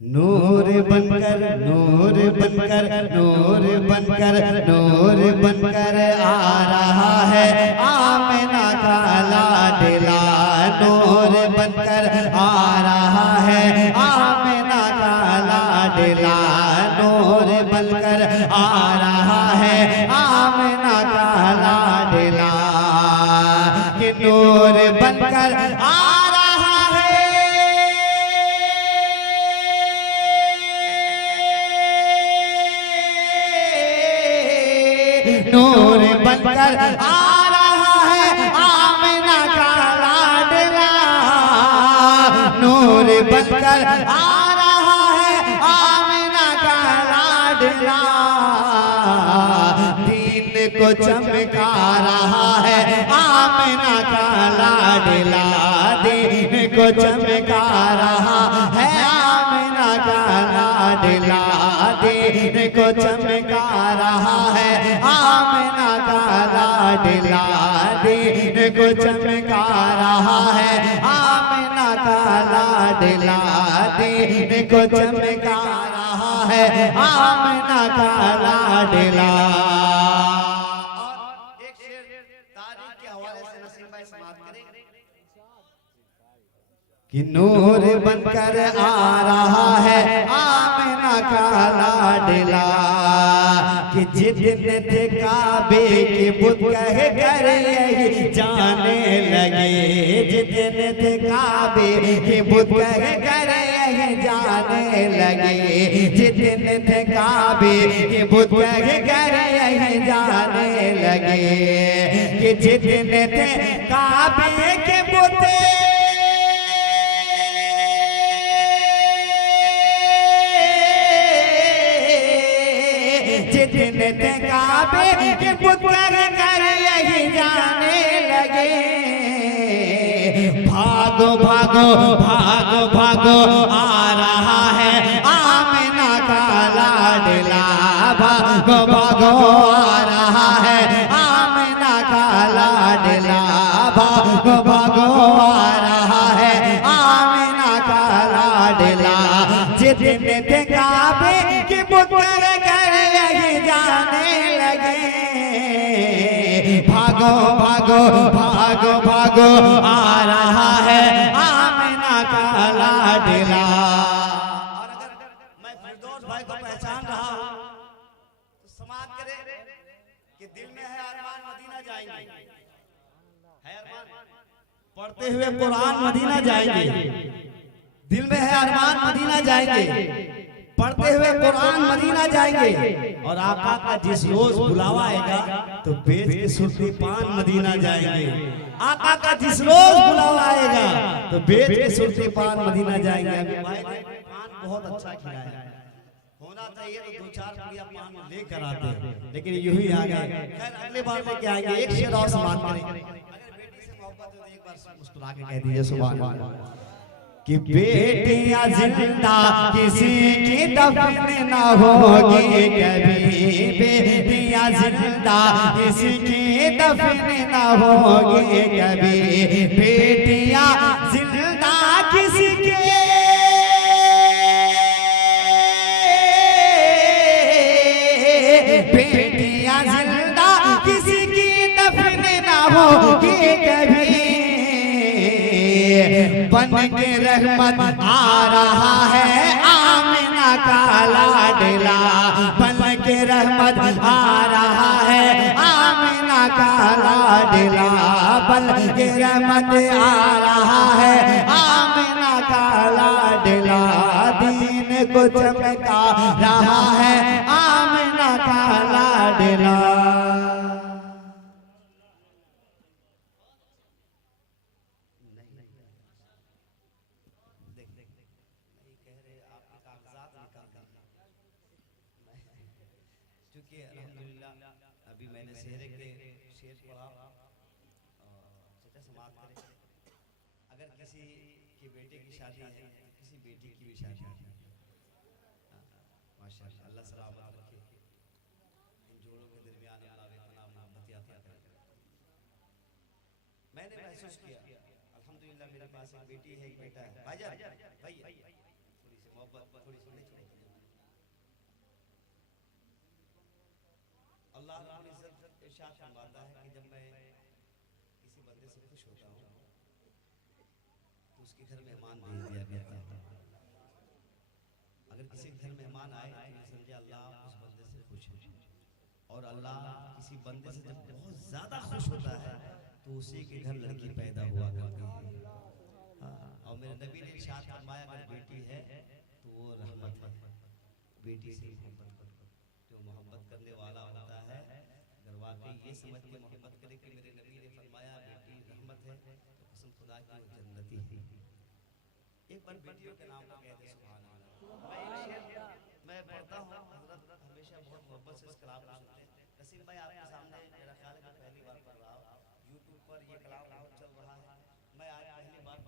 नूर बनकर नूर बनकर नूर बनकर नूर बनकर आ रहा है आमिना का लाडला। नूर बनकर आ रहा है आमिना का लाडला। नूर बनकर आ रहा है आमिना का लाडला। कि नूर बनकर आ नूर बनकर आ रहा है आमिना का लाडला। नूर बनकर आ रहा है आमिना का लाडला। दीन को चमका रहा है आमिना का लाडला। दीन को चमका रहा है आमिना का लाडला। दीन को चमका रहा है आमिना का लाडला। दीन को चमका रहा है आमिना का लाडला। दीन को चमका रहा है आमिना का लाडला। और एक शेर तारीख के हवाले से नसीम भाई समाप्त करें कि नूर बनकर आ रहा है आमिना का लाडला। कि जितने थे काबे के बुत कह कर यही जाने लगे। जितने थे काबे के बुत कह कर यही जाने लगे। जितने थे काबे के बुत कह कर यही जाने लगे। कि जितने थे काबे के बुत जितने थे काबे के बुत कर यही जाने लगे। भागो भागो भागो भागो आ रहा है आमिना का लाडला। भागो भागो आ रहा है आमिना का लाडला। भागो भागो आ रहा है आमिना का लाडला। जितने थे काबे के बुत कर यही जाने लगे। भागो भागो भागो भागो आ रहा है आमिना का लाडला। और अगर मैं फिरदौस भाई को पहचान रहा हूं तो समाप्त करे कि दिल में है अरमान मदीना जाएंगे। है अरमान पढ़ते हुए कुरान मदीना जाएंगे। दिल में है अरमान मदीना जाएंगे। पढ़ते हुए कुरान मदीना जाएंगे। और आका का जिस रोज बुलावा आएगा तो बेच के सुर्ती पान मदीना जाएंगे। आका का जिस रोज बुलावा आएगा तो बेच के सुर्ती पान मदीना जाएंगे। अभी भाई पान बहुत अच्छा खिलाया है। होना चाहिए तो 2-4 पुड़िया पान लेकर आते, लेकिन यूं ही आ गए। खैर अगले बार लेके आएंगे। एक शेर और समाप्त करेंगे। अगर बेटी से मोहब्बत हो तो एक बार मुस्कुरा के कह दीजिए सुभान अल्लाह। कि बेटियां जिंदा किसी की दफन न होगी कभी। बेटियां जिंदा किसी की दफन न होगी कभी। बेटियां जिंदा किसी के बेटियां जिंदा किसी की दफन न होगी कभी। बन के रहमत आ रहा है आमिना का लाडला। बन के रहमत आ रहा है आमिना का लाडला। बन के रहमत आ रहा है आमिना का लाडला। दीन को चमका रहा है आमिना का लाडला। क्योंकि अल्हम्दुलिल्लाह अभी मैंने सेहरे के शेर पढ़ा सोचा समाप्त करें। अगर किसी के बेटे की शादी है, किसी बेटी की भी शादी है, माशाअल्लाह अल्लाह सलामत रखे। इन जोड़ों के दरमियान अल्लाह मोहब्बत अता करे। मैंने महसूस किया अल्हम्दुलिल्लाह अल्हम्दुलिल्लाह मेरे पास एक बेटी है, एक बेटा है। भाईजान भाई थोड़ी सी मोहब्बत, थोड़ी सी अल्लाह रब्बुल इज्जत इरशाद फरमाता है कि जब मैं किसी बंदे से खुश होता हूँ तो उसके घर मेहमान भेज दिया करता हूँ। अगर किसी घर मेहमान आए तो ये समझे अल्लाह उस बंदे से खुश है, और अल्लाह किसी बंदे से जब बहुत ज्यादा खुश होता है तो उसी के घर लड़की पैदा हुआ करती है। हाँ, और मेरे नबी ने इरशाद फरमाया अगर बेटी है तो वो रहमत है। बेटी से मोहब्बत करो, जो मोहब्बत करने वाला होता है अगर वाकई ये समझ के मोहब्बत करे कि मेरे नबी ने फरमाया बेटी रहमत है तो कसम खुदा की वो जन्नती है। एक बार बेटियों के नाम पर कहते सुभान अल्लाह। मैं पढ़ता हूँ, हजरत हमेशा बहुत मोहब्बत से इस कलाम को सुनते हैं। नसीम भाई आपके सामने मेरा ख्याल है कि पहली बार पढ़ रहा हूँ, यूट्यूब पर ये कलाम बहुत चल रहा है। मैं आज पहली बार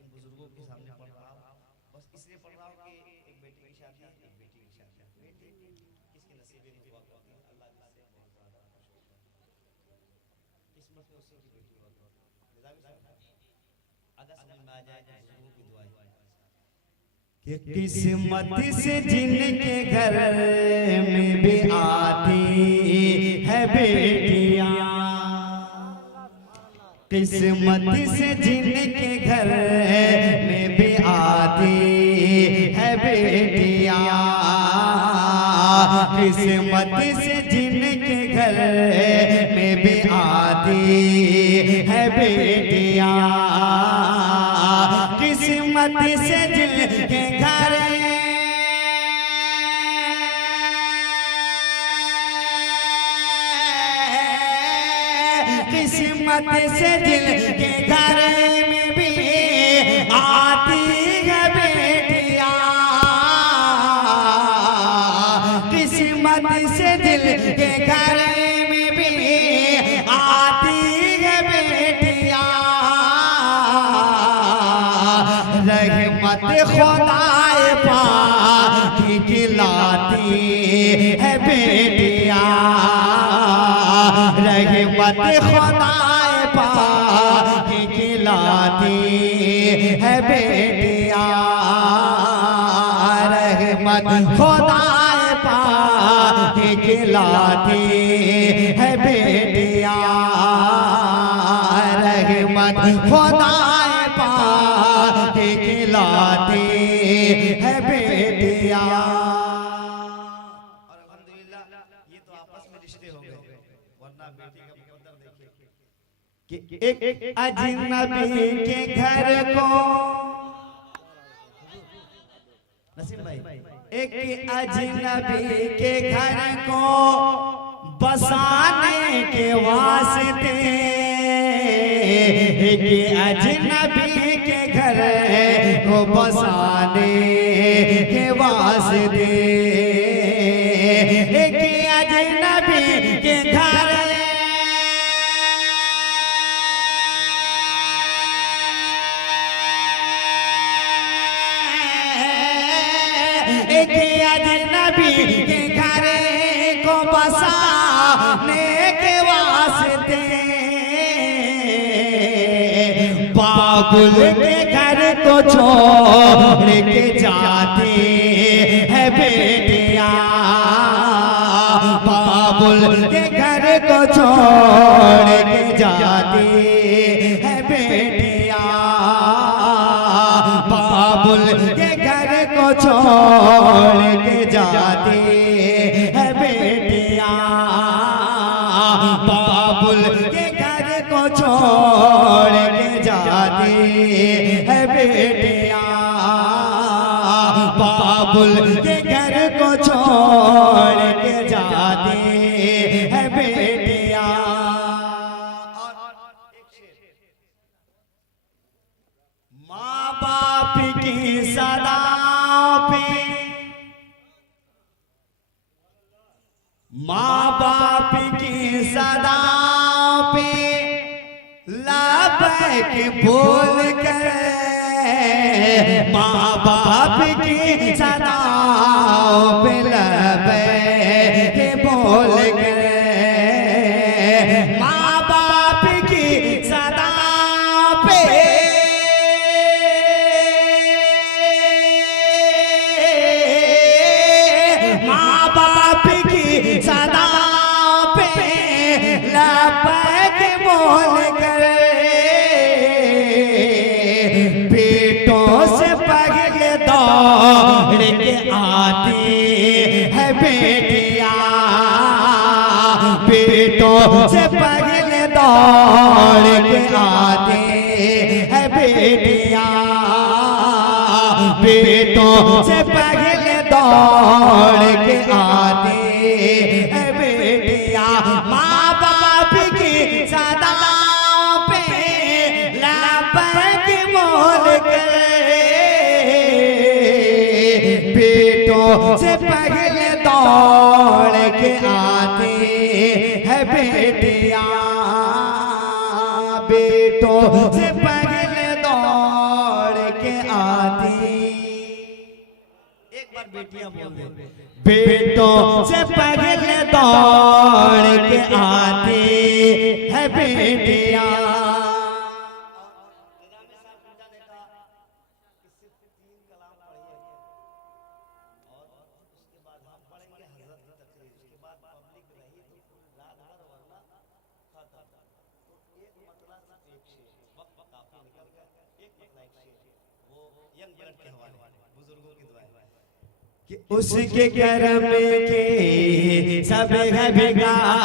इन बुजुर्गों के सामने पढ़ रहा हूँ, बस इसलिए पढ़ रहा हूँ कि एक बेटी की शादी है, एक बेटी की शादी है। बेटी किसके नसीबे में हुआ करती है, अल्लाह जिससे बहुत ज़्यादा खुश होता है, किस्मत में उसी की बेटी हुआ करती है। अगर समझ में आ जाए तो बुजुर्गों की दुआ कि किस्मत से जिनके घर में भी आती है बेटियां, किस्मत से जिनके घर में भी आती है बेटियां, किस्मत से जिनके घर में भी आती है बेटियां, किस्मत से जिनके घर किस्मत से जिनके घर में भी आती है बेटियां, किस्मत से जिनके घर में भी आती है बेटियां, रहमत खुदाए पाक की लाती है बेटियां, रहमत खुदाए पाक की लाती है बेटियां, रहमत खुदाए पाक की लाती है बेटियां, रहमत खुदाए पाक की लाती है बेटियां। और अल्हम्दुलिल्लाह ये तो आपस में रिश्ते हो गए, वरना बेटी का मुकद्दर देखिए कि एक अजनबी के घर को नसीम भाई, एक अजनबी के घर को बसाने के वास्ते, एक अजनबी के घर को बसाने के वास्ते, एक अजनबी के घर एक अजनबी के घर को बसाने के वास्ते, बाबुल के घर को छोड़ के जाती है बेटियां, बाबुल के घर को छोड़ के जाती है बेटियां, बाबुल के घर को छोड़ के जाती है बेटियां, बाबुल के घर को छोड़ के जाती है बेटियां, बाबुल के घर को छोड़ के जाती है बेटियां। माँ बाप की सदाओं पे, माँ बाप की सदाओं पे लबैक बोल कर, माँ बाप की सदाओं पे लबैक बोल कर, माँ बाप की सदाओं पे आते हैं बेटियां, बेटों से पहले दौड़ के आते हैं बेटियां, माँ बाप की सदाओं पे लबैक बोल कर, बेटों से पहले दौड़ के आते हैं बेटियां, बेटों से पहले दौड़ के आती। एक बार बेटियां बोल दे, बेटों से पहले दौड़ के आती है बेटियां। उसके कर्म के सब है बिगाड़।